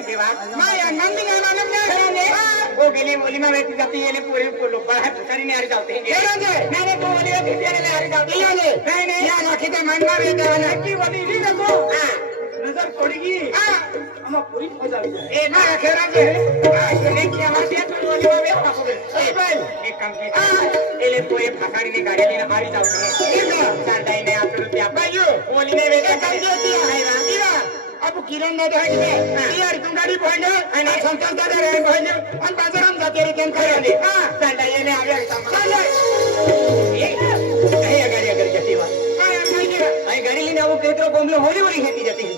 माहिती बा माया नंदी गाना नंदी खराने वो गेले मोली में बैठी जाती है ने पूरे को लोग बाहर करी नहीं आ रही जाते हैं मैंने को बोली है फिर ने आ रही जाती है नहीं या ना किते मन में बैठे वाला की बोली नहीं रखो नजर पड़ेगी हम पूरी हो जाएगी ए ना खेरा जे ये क्या बात है तो बोली में बैठा हो ए भाई एक काम की एले पूरे फसाड़ी ने गाड़ी लेने आ रही जाते हैं चार टाइम में आप लोग क्या भाईयो बोली में बैठा कर देती है ना अब किरण ने देखा कि यार तुम गाड़ी पहुंच जाओ ना संतोष दादा रे पहुंच जाओ हम बाजाराम जाते रे केम करे हां चल ये ने आ गया चल ये कहीं गाड़ी अगर जाती बा आई गाड़ी लेने वो केतरो बमलो होली होली खेती जाती है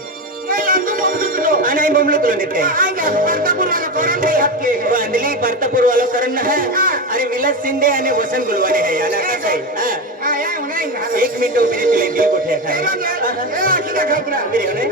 नहीं लंदू बमलो तो नहीं बमलो तो लेते हैं आएगा परतापुर वाला करण भाई आपके बांधली परतापुर वाला करण है अरे विलास शिंदे आणि वसंत गुलवाने है याला कसं आहे हां या नाही 1 मिनिट उभी रे दिल गोठे खाय ए आखी का खतरा मेरे ने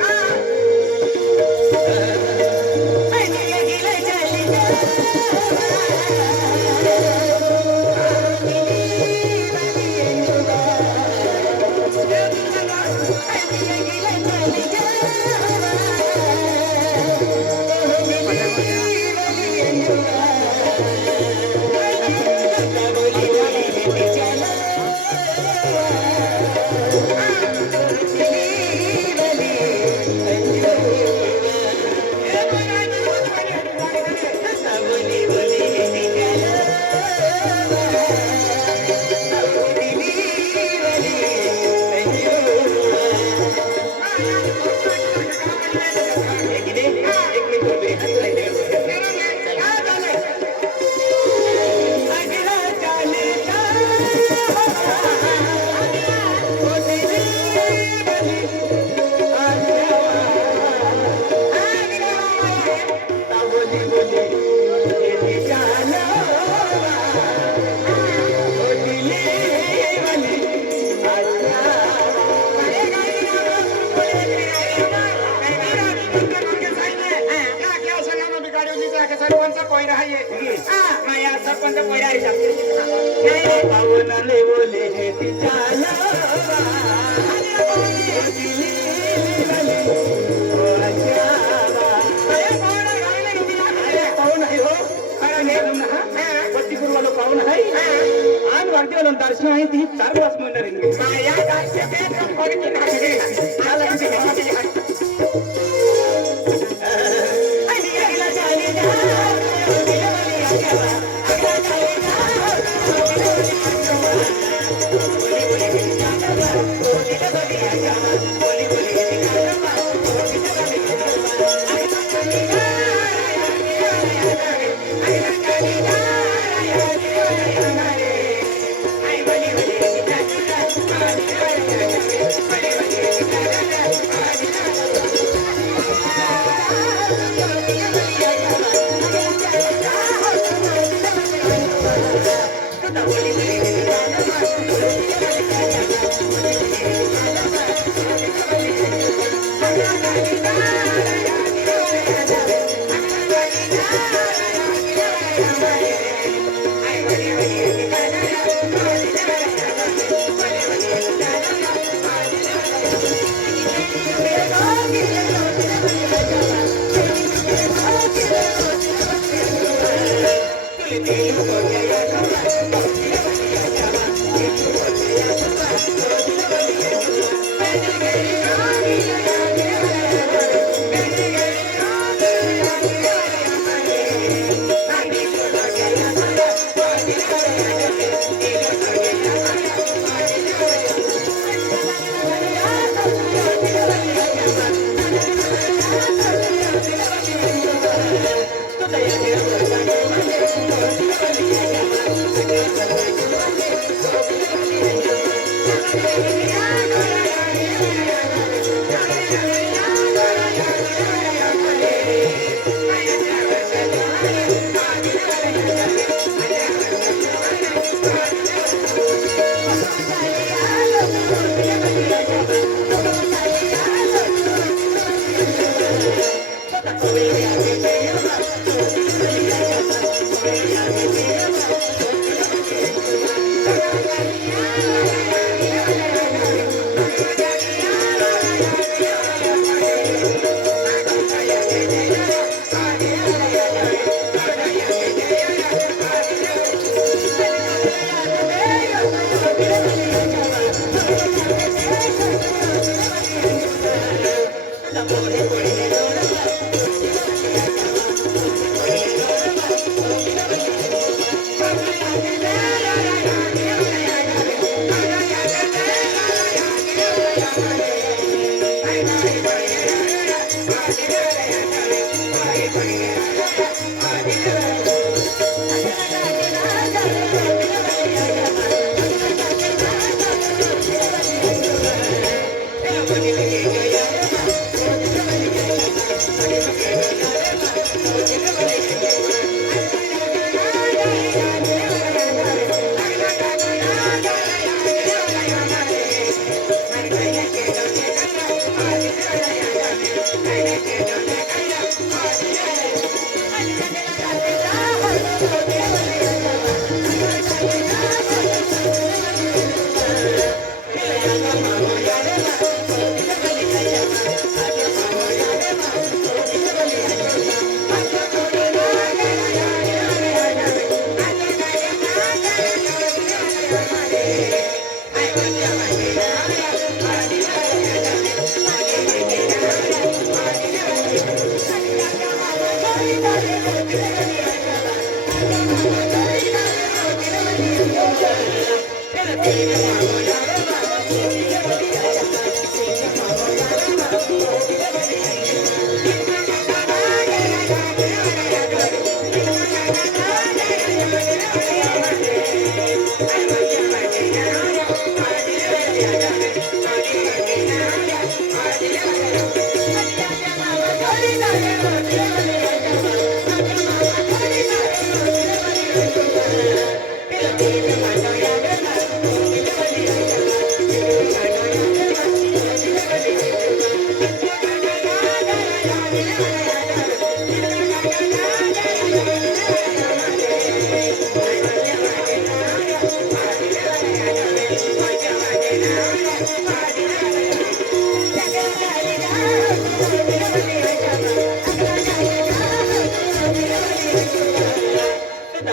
दर्शन आहे ती 4 दिवस म्हणणार आहे माया गायचे पेट पडकी नाही आला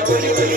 बोली बोली